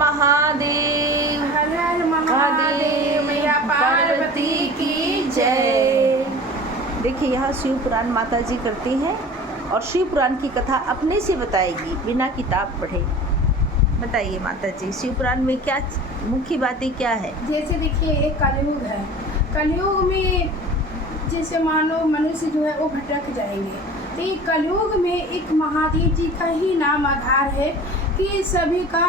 महादेव। हर हर महादेव। मैया पार्वती की जय। देखिए यहाँ शिव पुराण माता जी करती हैं और शिव पुराण की कथा अपने से बताएगी बिना किताब पढ़े। बताइए माता जी, शिव पुराण में क्या मुख्य बातें क्या है? जैसे देखिए एक कलयुग है। कलयुग में जैसे मानो मनुष्य जो है वो भटक जाएंगे, तो ये कलयुग में एक महादेव जी का ही नाम आधार है कि सभी का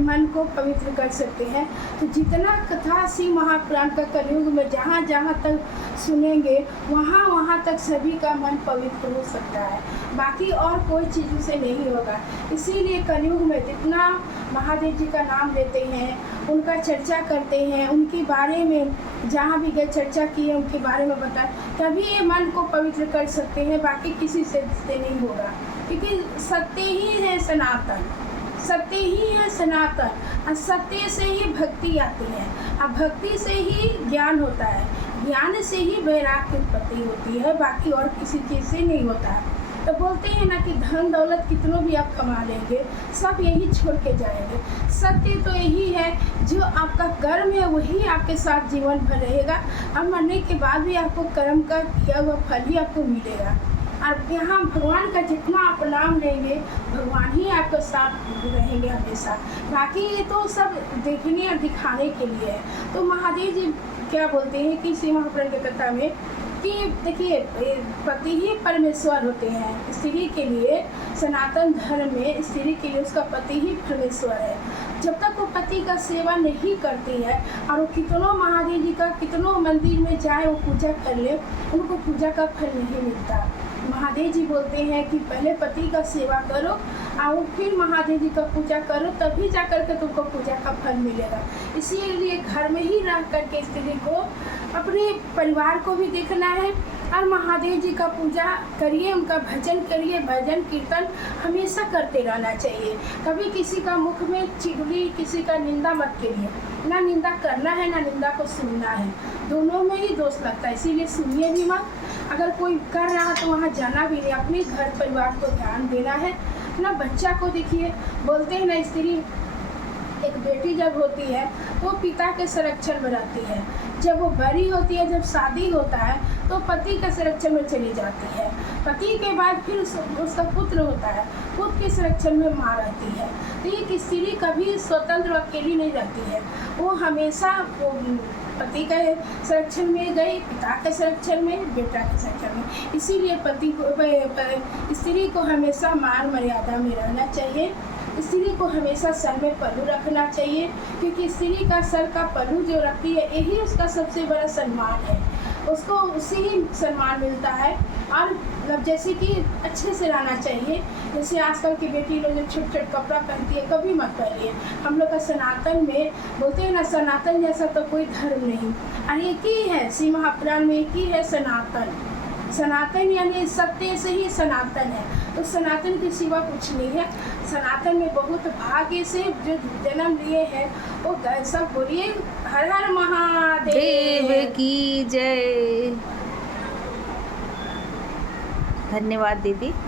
मन को पवित्र कर सकते हैं। तो जितना कथा शिव महापुराण का कलयुग में जहाँ जहाँ तक सुनेंगे वहाँ वहाँ तक सभी का मन पवित्र हो सकता है, बाकी और कोई चीज़ से नहीं होगा। इसीलिए कलयुग में जितना महादेव जी का नाम लेते हैं, उनका चर्चा करते हैं, उनके बारे में जहाँ भी गए चर्चा किए, उनके बारे में बताए, तभी ये मन को पवित्र कर सकते हैं, बाकी किसी से नहीं होगा। क्योंकि सत्य ही है सनातन, सत्य ही है सनातन, और सत्य से ही भक्ति आती है, और भक्ति से ही ज्ञान होता है, ज्ञान से ही वैराग्य की उत्पत्ति होती है, बाकी और किसी चीज़ से नहीं होता है। तो बोलते हैं ना कि धन दौलत कितनों भी आप कमा लेंगे, सब यही छोड़ के जाएंगे। सत्य तो यही है, जो आपका कर्म है वही आपके साथ जीवन भर रहेगा, और मरने के बाद भी आपको कर्म का किया हुआ फल ही आपको मिलेगा। और यहाँ भगवान का जितना आप नाम लेंगे, भगवान ही आपके साथ रहेंगे हमेशा, बाकी ये तो सब देखने और दिखाने के लिए है। तो महादेव जी क्या बोलते हैं कि शिव महापुराण की कथा में कि देखिए पति ही परमेश्वर होते हैं। स्त्री के लिए सनातन धर्म में स्त्री के लिए उसका पति ही परमेश्वर है। जब तक वो पति का सेवा नहीं करती है, और वो कितनों महादेव जी का कितनों मंदिर में जाए वो पूजा कर ले, उनको पूजा का फल नहीं मिलता। महादेव जी बोलते हैं कि पहले पति का सेवा करो और फिर महादेव जी का पूजा करो, तभी जा कर के तुमको पूजा का फल मिलेगा। इसीलिए घर में ही रह करके स्त्री को अपने परिवार को भी देखना है, और महादेव जी का पूजा करिए, उनका भजन करिए, भजन कीर्तन हमेशा करते रहना चाहिए। कभी किसी का मुख में चुगली, किसी का निंदा मत करिए। ना निंदा करना है, ना निंदा को सुनना है, दोनों में ही दोष लगता है, इसीलिए सुनिए भी मत। अगर कोई कर रहा तो वहाँ जाना भी नहीं, अपने घर परिवार को ध्यान देना है ना। बच्चा को देखिए, बोलते हैं ना, स्त्री एक बेटी जब होती है तो पिता के संरक्षण में रहती है, जब वो बड़ी होती है, जब शादी होता है तो पति के संरक्षण में चली जाती है, पति के बाद फिर उसका पुत्र होता है, पुत्र के संरक्षण में माँ रहती है। तो ये स्त्री कभी स्वतंत्र अकेली नहीं रहती है, वो हमेशा वो पति के संरक्षण में गई, पिता के संरक्षण में, बेटा के संरक्षण में। इसीलिए पति को स्त्री को हमेशा मान मर्यादा में रहना चाहिए। स्त्री को हमेशा सर में पल्लू रखना चाहिए, क्योंकि स्त्री का सर का पल्लू जो रखती है यही उसका सबसे बड़ा सम्मान है, उसको उससे ही सम्मान मिलता है। और मतलब जैसे कि अच्छे से रहना चाहिए। जैसे आजकल की बेटी लोग जो छोट छोट कपड़ा पहनती है, कभी मत पहनिए। हम लोग का सनातन में बोलते हैं ना, सनातन जैसा तो कोई धर्म नहीं, और एक ही है शिव महापुराण में, एक ही है सनातन। सनातन यानी सत्य से ही सनातन है, तो सनातन के सिवा कुछ नहीं है। सनातन में बहुत भाग्य से जो जन्म लिए हैं वो सब बोलिए हर हर महादेव की जय। धन्यवाद दीदी।